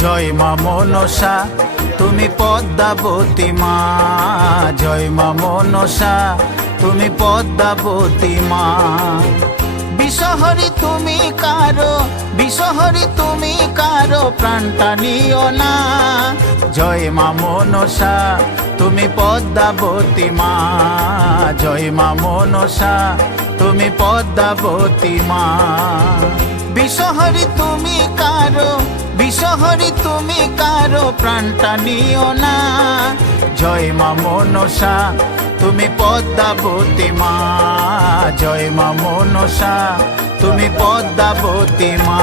জয় মা মনসা তুমি পদ্মাবতী মা, জয় মা মনসা তুমি পদ্মাবতী মা। বিষহরি তুমি কারো, বিষহরি তুমি কারো প্রাণটা নিও না। জয় মা মনসা তুমি পদ্মাবতী মা, জয় মা মনসা তুমি পদ্মাবতী মা। বিষহরি তুমি কারো, বিষহরি তুমি কারো প্রাণটা নিও না। জয় মা মনসা তুমি পদ্মাবতী মা, জয় মা মনসা তুমি পদ্মাবতী মা।